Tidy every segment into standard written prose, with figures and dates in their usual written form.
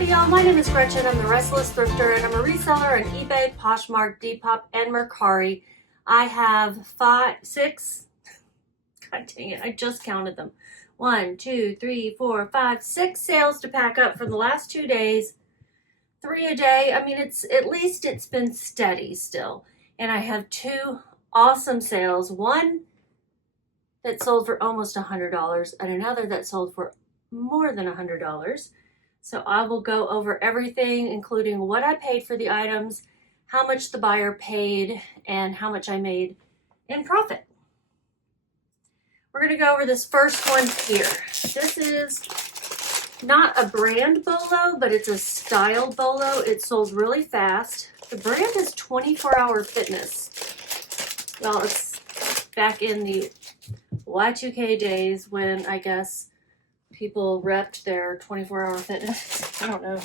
Howdy y'all, my name is Gretchen. I'm the Restless Thrifter and I'm a reseller on eBay, Poshmark, Depop, and Mercari. I have six, god dang it, I just counted them. 1, 2, 3, 4, 5, 6 sales to pack up from the last 2 days. 3 a day. I mean, it's been steady still. And I have 2 awesome sales. One that sold for almost $100 and another that sold for more than $100. So I will go over everything, including what I paid for the items, how much the buyer paid, and how much I made in profit. We're going to go over this first one here. This is not a brand bolo, but it's a style bolo. It sold really fast. The brand is 24 Hour Fitness. Well, it's back in the Y2K days when I guess people repped their 24-hour fitness. I don't know.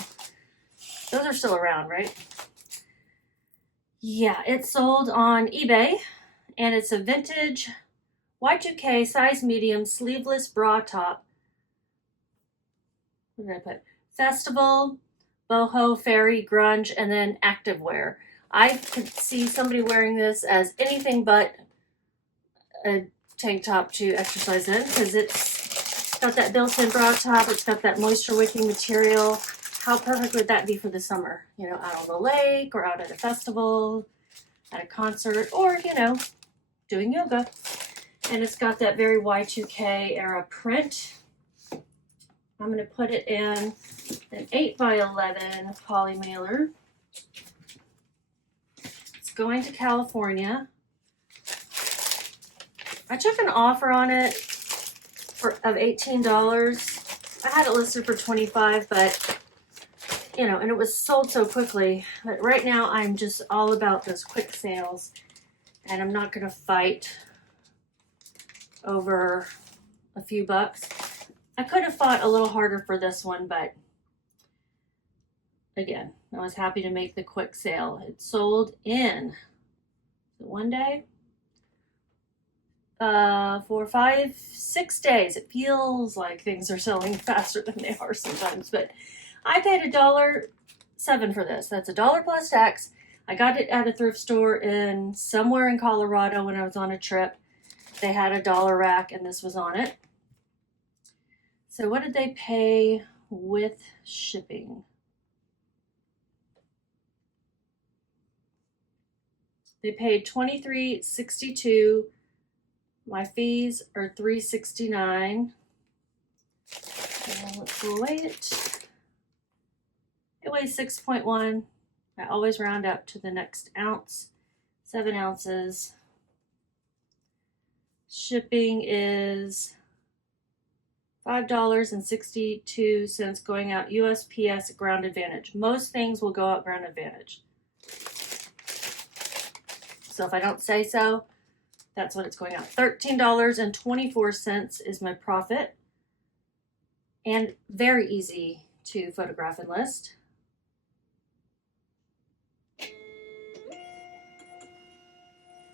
Those are still around, right? Yeah, it's sold on eBay, and it's a vintage Y2K size medium sleeveless bra top. What did I put? Festival, boho, fairy, grunge, and then activewear. I could see somebody wearing this as anything but a tank top to exercise in because it's got that built-in bra top. It's got that moisture wicking material. How perfect would that be for the summer? You know, out on the lake or out at a festival, at a concert, or, you know, doing yoga. And it's got that very Y2K era print. I'm going to put it in an 8x11 poly mailer. It's going to California. I took an offer on it of $18. I had it listed for $25, but you know, and it was sold so quickly. But right now I'm just all about those quick sales, and I'm not going to fight over a few bucks. I could have fought a little harder for this one, but again, I was happy to make the quick sale. It sold in one day. 4, 5, 6 days. It feels like things are selling faster than they are sometimes, but I paid $1.07 for this. That's $1 plus tax. I got it at a thrift store in somewhere in Colorado when I was on a trip. They had a dollar rack and this was on it. So what did they pay with shipping? They paid $23.62. My fees are $3.69. Let's weigh it. It weighs 6.1. I always round up to the next ounce. 7 ounces. Shipping is $5.62 going out USPS Ground Advantage. Most things will go out Ground Advantage. So if I don't say so, that's what it's going out. $13.24 is my profit. And very easy to photograph and list.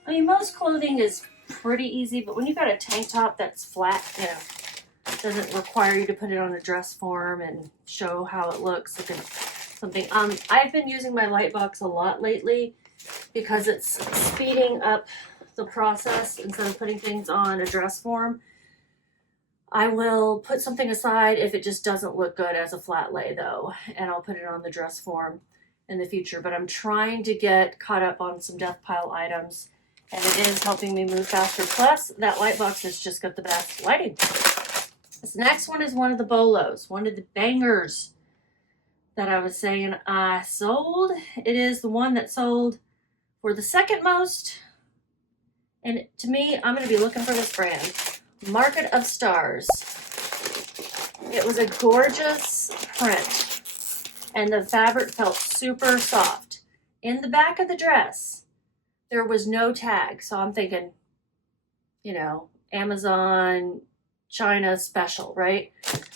I mean, most clothing is pretty easy, but when you've got a tank top that's flat, you know, doesn't require you to put it on a dress form and show how it looks. Look at something. I've been using my Lightbox a lot lately because it's speeding up the process. Instead of putting things on a dress form, I will put something aside if it just doesn't look good as a flat lay though, and I'll put it on the dress form in the future. But I'm trying to get caught up on some death pile items, and it is helping me move faster. Plus that Lightbox has just got the best lighting. This next one is one of the bolos, one of the bangers that I was saying I sold. It is the one that sold for the second most. And to me, I'm going to be looking for this brand, Market of Stars. It was a gorgeous print, and the fabric felt super soft. In the back of the dress, there was no tag, so I'm thinking, you know, Amazon, China special, right? But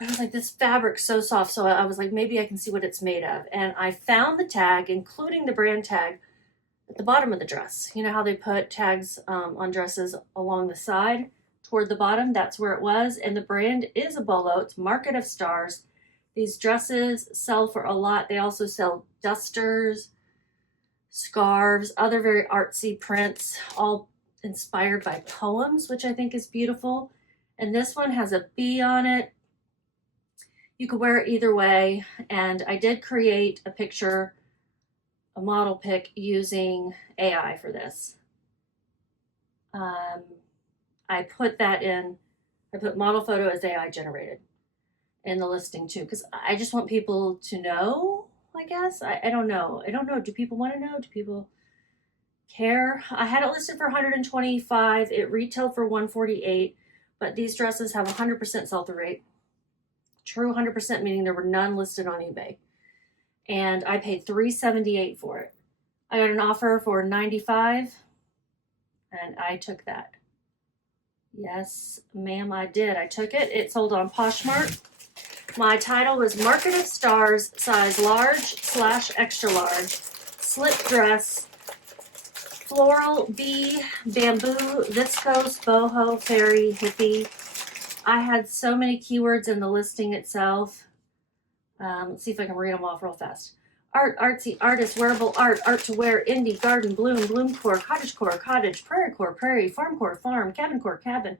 I was like, this fabric's so soft, so I was like, maybe I can see what it's made of. And I found the tag, including the brand tag, at the bottom of the dress. You know how they put tags on dresses along the side toward the bottom? That's where it was. And the brand is a bolo. It's Market of Stars. These dresses sell for a lot. They also sell dusters, scarves, other very artsy prints, all inspired by poems, which I think is beautiful. And this one has a bee on it. You could wear it either way. And I did create a picture, a model pic using AI for this. I put that in, I put model photo as AI generated in the listing too, because I just want people to know, I guess. I don't know. I don't know. Do people want to know? Do people care? I had it listed for $125. It retailed for $148, but these dresses have 100% sell-through rate. True 100%, meaning there were none listed on eBay. And I paid $378 for it. I got an offer for $95, and I took that. Yes, ma'am, I did. I took it. It sold on Poshmark. My title was Market of Stars, size large/extra large, slip dress, floral, bee, bamboo, viscose, boho, fairy, hippie. I had so many keywords in the listing itself. Let's see if I can read them off real fast. Art, artsy, artist, wearable art, art to wear, indie, garden, bloom, bloom core, cottage, prairie core, prairie, farm core, farm, cabin core, cabin,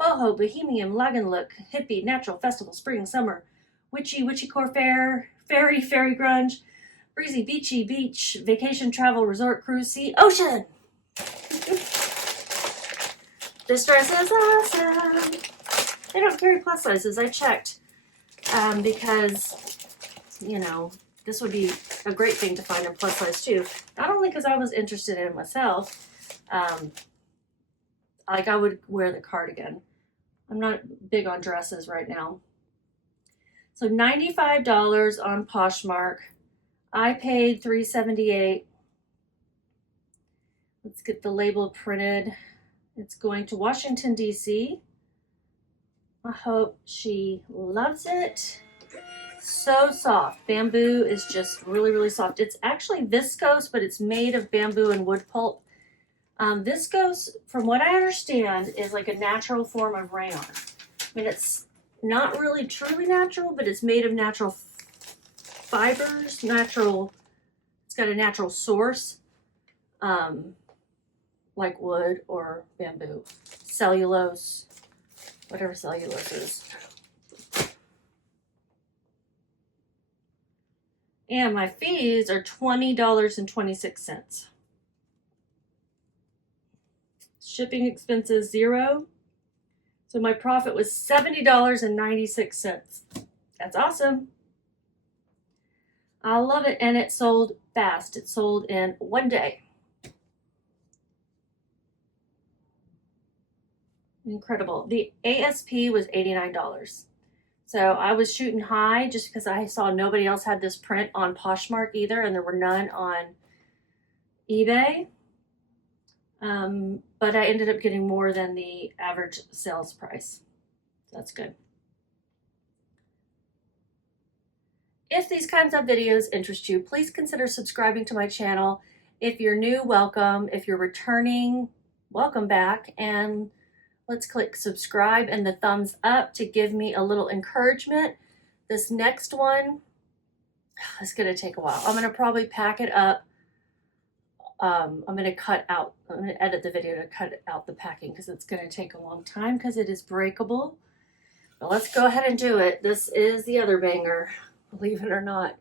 boho, bohemian, lagan look, hippie, natural, festival, spring, summer, witchy, witchy core, fair, fairy, fairy grunge, breezy, beachy, beach, vacation, travel, resort, cruise, sea, ocean. This dress is awesome. They don't carry plus sizes. I checked because, you know, this would be a great thing to find in plus size too. Not only because I was interested in it myself, like I would wear the cardigan. I'm not big on dresses right now. So $95 on Poshmark. I paid $378. Let's get the label printed. It's going to Washington, D.C. I hope she loves it. So soft. Bamboo is just really, really soft. It's actually viscose, but it's made of bamboo and wood pulp. Viscose, from what I understand, is like a natural form of rayon. I mean, it's not really truly natural, but it's made of natural fibers, natural, it's got a natural source, like wood or bamboo, cellulose, whatever cellulose is. And my fees are $20.26. Shipping expenses, $0. So my profit was $70.96. That's awesome. I love it. And it sold fast. It sold in one day. Incredible. The ASP was $89. So I was shooting high just because I saw nobody else had this print on Poshmark either, and there were none on eBay. But I ended up getting more than the average sales price. That's good. If these kinds of videos interest you, please consider subscribing to my channel. If you're new, welcome. If you're returning, welcome back. And let's click subscribe and the thumbs up to give me a little encouragement. This next one is going to take a while. I'm going to probably pack it up. I'm going to edit the video to cut out the packing because it's going to take a long time because it is breakable. But let's go ahead and do it. This is the other banger, believe it or not.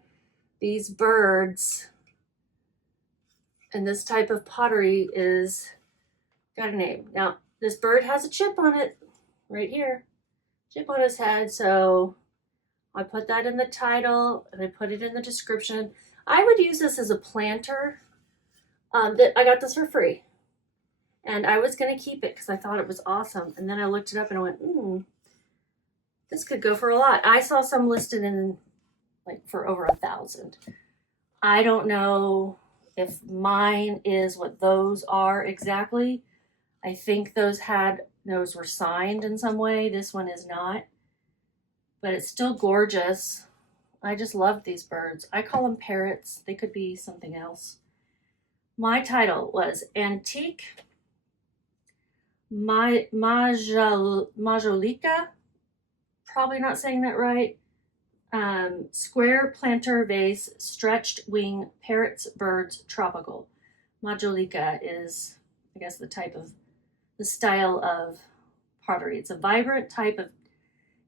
These birds and this type of pottery is got a name. Now, this bird has a chip on it right here, chip on his head. So I put that in the title and I put it in the description. I would use this as a planter. I got this for free and I was going to keep it because I thought it was awesome. And then I looked it up and I went, this could go for a lot. I saw some listed in like for over 1,000. I don't know if mine is what those are exactly. I think those were signed in some way. This one is not, but it's still gorgeous. I just love these birds. I call them parrots. They could be something else. My title was Antique Majolica. Probably not saying that right. Square planter vase, stretched wing, parrots, birds, tropical. Majolica is, I guess, the style of pottery. It's a vibrant type of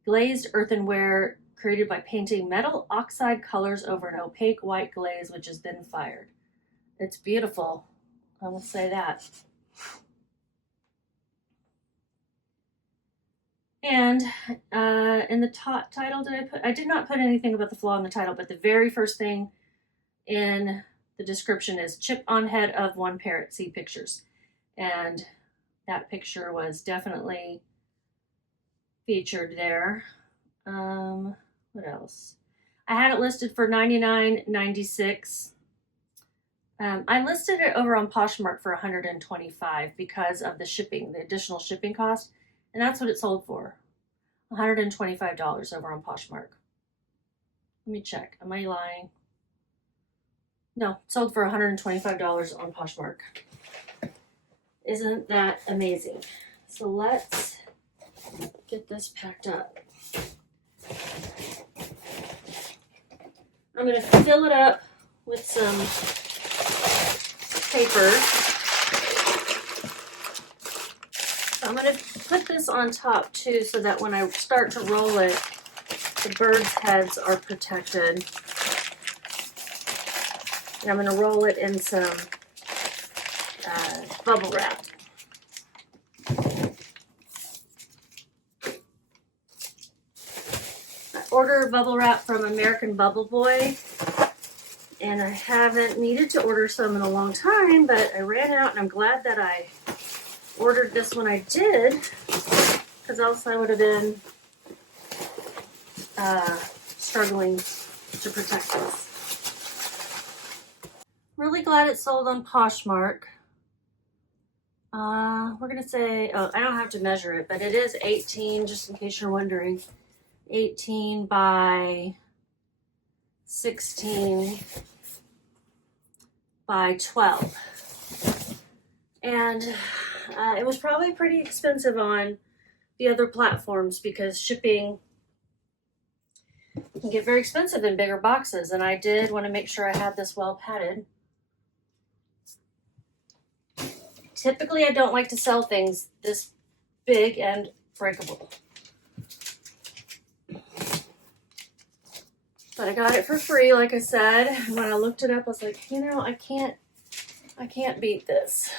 glazed earthenware created by painting metal oxide colors over an opaque white glaze which has been fired. It's beautiful. I will say that. And in the title, I did not put anything about the flaw in the title, but the very first thing in the description is chip on head of one parrot, see pictures. And that picture was definitely featured there. What else? I had it listed for $99.96. I listed it over on Poshmark for $125 because of the shipping, the additional shipping cost. And that's what it sold for, $125 over on Poshmark. Let me check. Am I lying? No, it sold for $125 on Poshmark. Isn't that amazing? So let's get this packed up. I'm going to fill it up with some papers. I'm going to put this on top too so that when I start to roll it, the birds' heads are protected. And I'm going to roll it in some bubble wrap. I ordered bubble wrap from American Bubble Boy, and I haven't needed to order some in a long time, but I ran out, and I'm glad that I ordered this when I did, because else I would have been struggling to protect this. Really glad it sold on Poshmark. We're gonna say, oh, I don't have to measure it, but it is 18, just in case you're wondering. 18 by 16 by 12. And it was probably pretty expensive on the other platforms because shipping can get very expensive in bigger boxes. And I did want to make sure I had this well padded. Typically, I don't like to sell things this big and breakable. But I got it for free, like I said. And when I looked it up, I was like, you know, I can't beat this.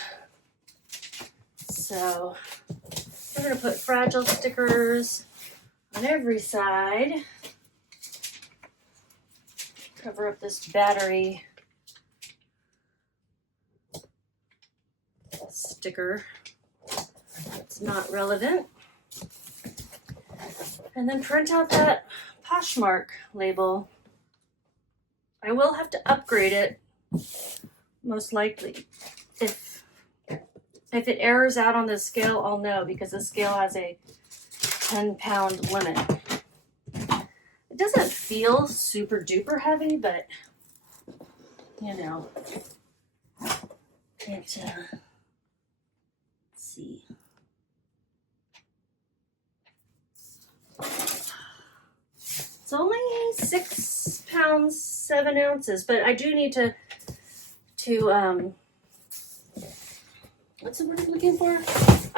So we're gonna put fragile stickers on every side. Cover up this battery sticker that's not relevant. And then print out that Poshmark label. I will have to upgrade it, most likely. If it errors out on the scale, I'll know, because the scale has a 10-pound limit. It doesn't feel super duper heavy, but you know, let's see. It's only 6 pounds, 7 ounces, but I do need to what's the word I'm looking for?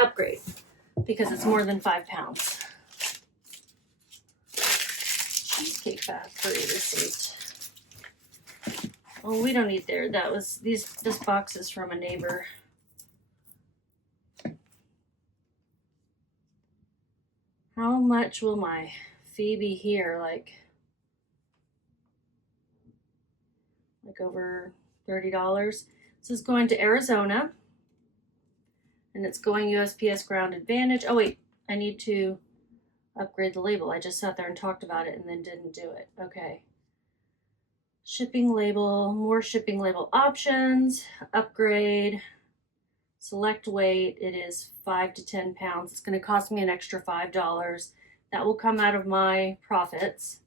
Upgrade, because it's more than 5 pounds. Cheesecake Factory receipt. Oh, we don't need there. That was this box is from a neighbor. How much will my fee be here? Like over $30. This is going to Arizona, and it's going USPS Ground Advantage. Oh wait, I need to upgrade the label. I just sat there and talked about it and then didn't do it. Okay. Shipping label, more shipping label options, upgrade, select weight. It is 5 to 10 pounds. It's going to cost me an extra $5. That will come out of my profits.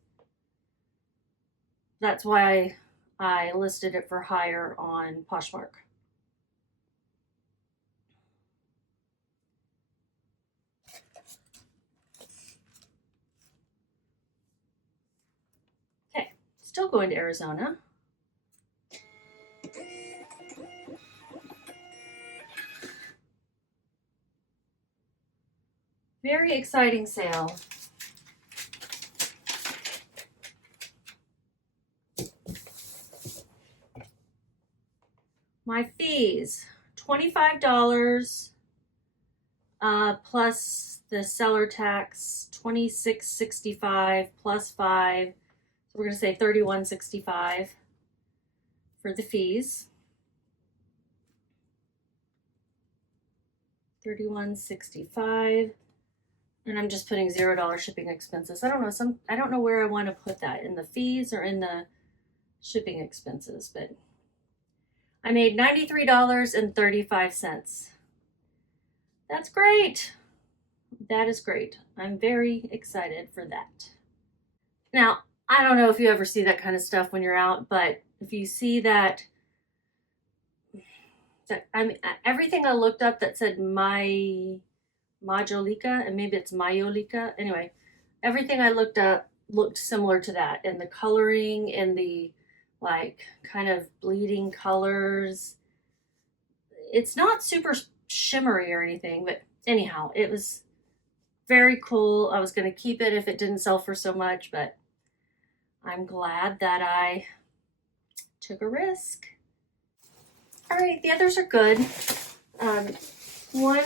That's why I listed it for hire on Poshmark. Still going to Arizona. Very exciting sale. My fees, $25 plus the seller tax, $26.65 plus 5. So we're going to say $31.65 for the fees. $31.65. And I'm just putting $0 shipping expenses. I don't know where I want to put that, in the fees or in the shipping expenses, but I made $93.35. That's great. That is great. I'm very excited for that. Now, I don't know if you ever see that kind of stuff when you're out, but if you see that, I mean, everything I looked up that said majolica, and maybe it's majolica. Anyway, everything I looked up looked similar to that, and the coloring and the like kind of bleeding colors. It's not super shimmery or anything, but anyhow, it was very cool. I was going to keep it if it didn't sell for so much, but I'm glad that I took a risk. All right, the others are good. One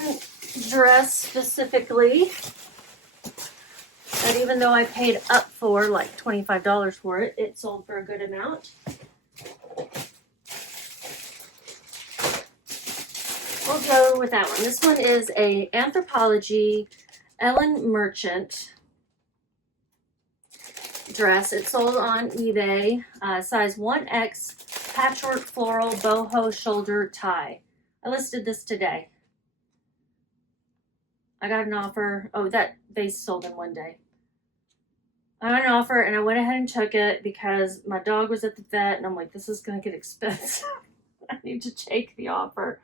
dress specifically that even though I paid up for like $25 for it, it sold for a good amount. We'll go with that one. This one is a Anthropologie Ellen Merchant dress. It sold on eBay, size 1X, patchwork floral boho shoulder tie. I listed this today. I got an offer. Oh, that they sold in one day. I got an offer and I went ahead and took it because my dog was at the vet and I'm like, this is going to get expensive. I need to take the offer.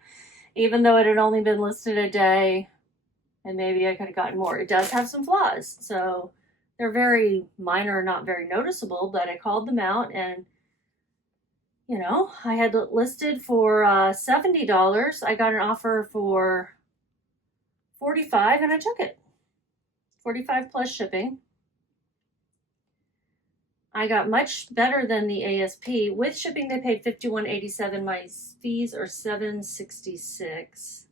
Even though it had only been listed a day and maybe I could have gotten more. It does have some flaws. So they're very minor, not very noticeable, but I called them out and, you know, I had it listed for $70. I got an offer for $45 and I took it. $45 plus shipping. I got much better than the ASP. With shipping, they paid $51.87. My fees are $7.66.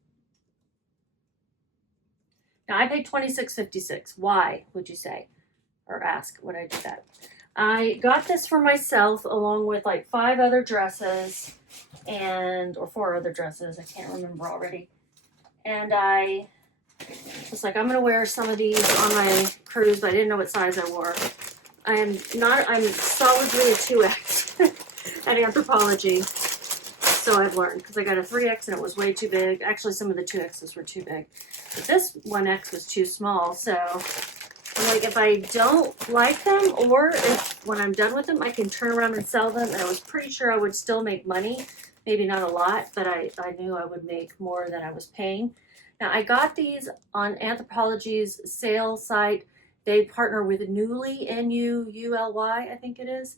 Now, I paid $26.56. Why, would you say? Or ask, would I do that? I got this for myself along with like 5 other dresses or 4 other dresses. I can't remember already. And I was like, I'm going to wear some of these on my cruise, but I didn't know what size I wore. I'm solidly a 2X at Anthropologie. So I've learned, because I got a 3X and it was way too big. Actually, some of the 2Xs were too big. But this 1X was too small. So I'm like, if I don't like them, or if when I'm done with them, I can turn around and sell them. And I was pretty sure I would still make money. Maybe not a lot, but I knew I would make more than I was paying. Now, I got these on Anthropologie's sale site. They partner with Nuuly, N-U-U-L-Y, I think it is.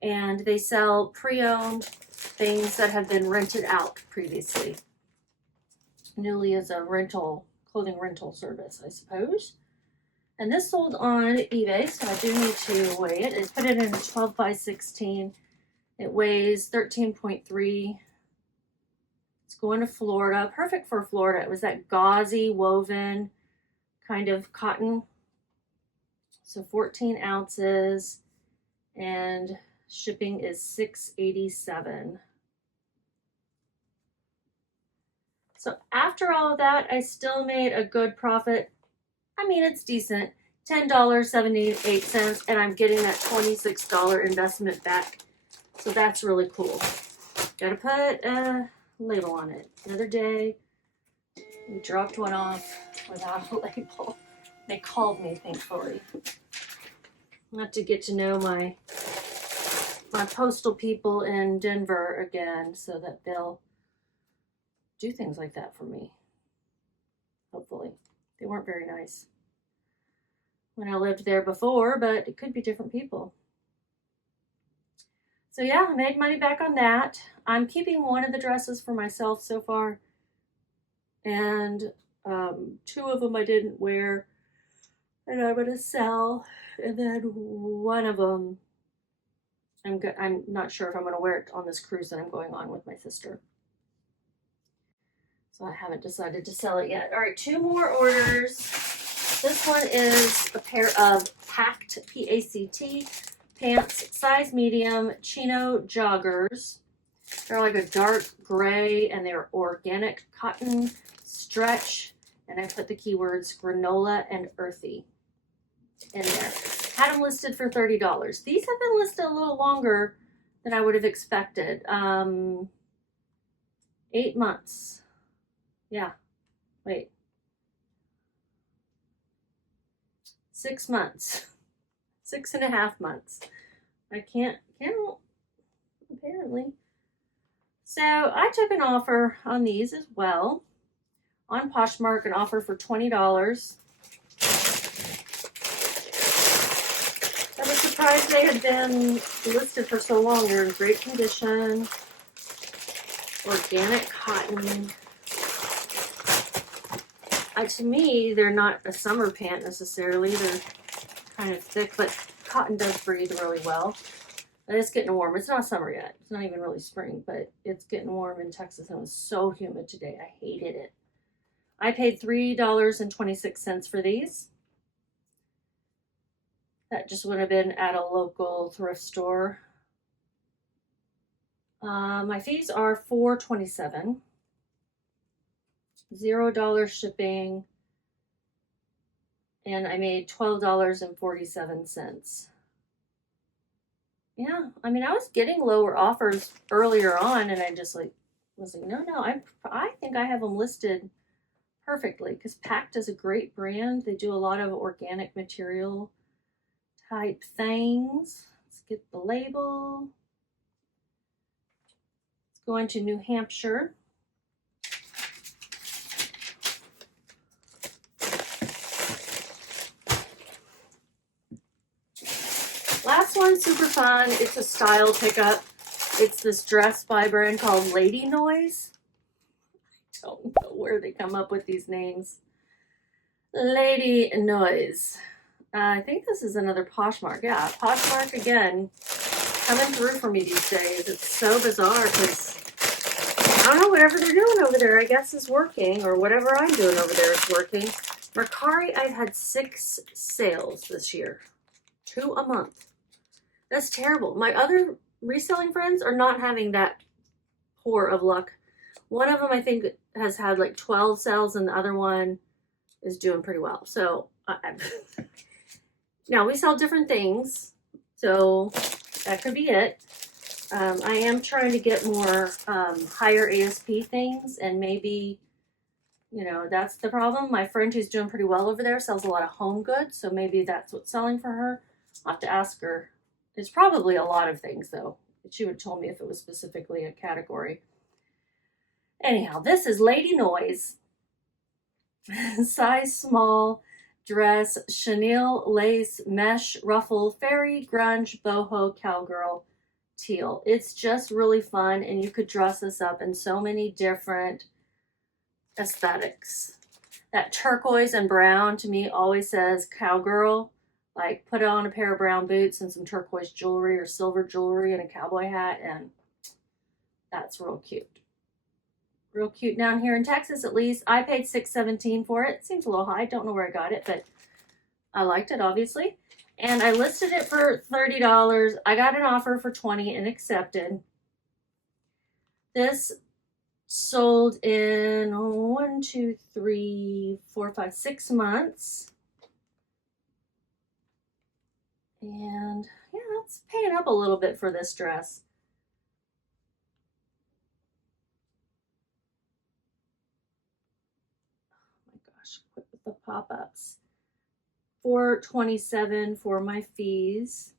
And they sell pre-owned things that have been rented out previously. Nuuly is a clothing rental service, I suppose. And this sold on eBay, so I do need to weigh it. I put it in a 12 by 16. It weighs 13.3. It's going to Florida. Perfect for Florida. It was that gauzy woven kind of cotton. So 14 ounces, and shipping is $6.87. So after all of that, I still made a good profit. I mean, it's decent. $10.78, and I'm getting that $26 investment back. So that's really cool. Gotta put a label on it. The other day, we dropped one off without a label. They called me, thankfully. I have to get to know my postal people in Denver again so that they'll do things like that for me. Hopefully. They weren't very nice when I lived there before, but it could be different people. So yeah, I made money back on that. I'm keeping one of the dresses for myself so far, and two of them I didn't wear, and I'm gonna sell. And then one of them, I'm not sure if I'm gonna wear it on this cruise that I'm going on with my sister. So I haven't decided to sell it yet. All right, two more orders. This one is a pair of packed, P-A-C-T, pants, size medium, chino joggers. They're like a dark gray, and they're organic cotton, stretch, and I put the keywords granola and earthy in there. Had them listed for $30. These have been listed a little longer than I would have expected. 8 months. Yeah, wait. 6 months. 6.5 months. I can't count, apparently. So I took an offer on these as well. On Poshmark, an offer for $20. I was surprised they had been listed for so long. They're in great condition. Organic cotton. To me, they're not a summer pant necessarily. They're kind of thick, but cotton does breathe really well. And it's getting warm. It's not summer yet. It's not even really spring, but it's getting warm in Texas, and it was so humid today. I hated it. I paid $3.26 for these. That just would have been at a local thrift store. My fees are $4.27. $0 shipping, and I made $12.47. Yeah, I mean, I was getting lower offers earlier on, and I just was like, no, I think I have them listed perfectly, because Pact is a great brand. They do a lot of organic material type things. Let's get the label. It's going to New Hampshire. Last one, super fun. It's a style pickup. It's this dress by a brand called Lady Noiz. I don't know where they come up with these names. Lady Noiz. I think this is another Poshmark. Yeah, Poshmark again, coming through for me these days. It's so bizarre because I don't know, whatever they're doing over there, I guess is working, or whatever I'm doing over there is working. Mercari, I've had 6 sales this year. 2 a month. That's terrible. My other reselling friends are not having that poor of luck. One of them, I think, has had like 12 sales, and the other one is doing pretty well. So, now we sell different things, so that could be it. I am trying to get more higher ASP things, and maybe, you know, that's the problem. My friend who's doing pretty well over there sells a lot of home goods, so maybe that's what's selling for her. I'll have to ask her. It's probably a lot of things, though. She would have told me if it was specifically a category. Anyhow, this is Lady Noiz. Size small, dress, chenille, lace, mesh, ruffle, fairy, grunge, boho, cowgirl, teal. It's just really fun, and you could dress this up in so many different aesthetics. That turquoise and brown, to me, always says cowgirl. Like, put on a pair of brown boots and some turquoise jewelry or silver jewelry and a cowboy hat, and that's real cute. Real cute down here in Texas, at least. I paid $6.17 for it. Seems a little high. Don't know where I got it, but I liked it, obviously. And I listed it for $30. I got an offer for $20 and accepted. This sold in 6 months. And yeah, it's paying up a little bit for this dress. Oh my gosh, quick with the pop-ups. $4.27 for my fees.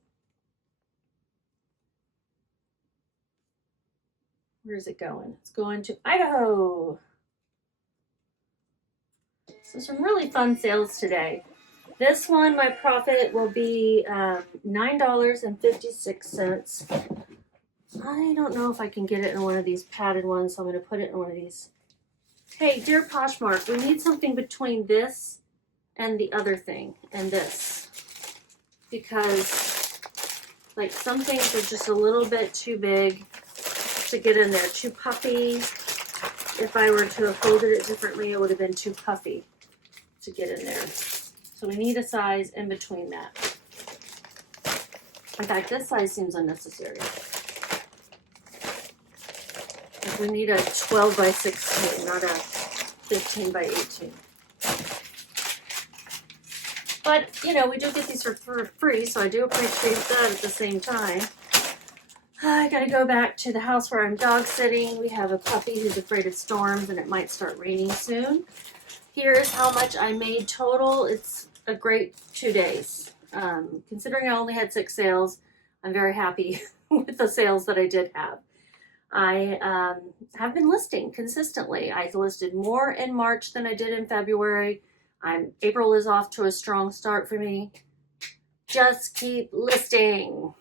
Where's it going? It's going to Idaho. So some really fun sales today. This one, my profit will be $9.56. I don't know if I can get it in one of these padded ones, so I'm going to put it in one of these. Hey, dear Poshmark, we need something between this and the other thing and this. Because, like, some things are just a little bit too big to get in there. Too puffy. If I were to have folded it differently, it would have been too puffy to get in there. So we need a size in between that. In fact, this size seems unnecessary. We need a 12 by 16, not a 15 by 18. But, you know, we do get these for free, so I do appreciate that at the same time. I gotta go back to the house where I'm dog sitting. We have a puppy who's afraid of storms, and it might start raining soon. Here's how much I made total. It's a great 2 days. Considering I only had 6 sales, I'm very happy with the sales that I did have. I have been listing consistently. I listed more in March than I did in February. April is off to a strong start for me. Just keep listing.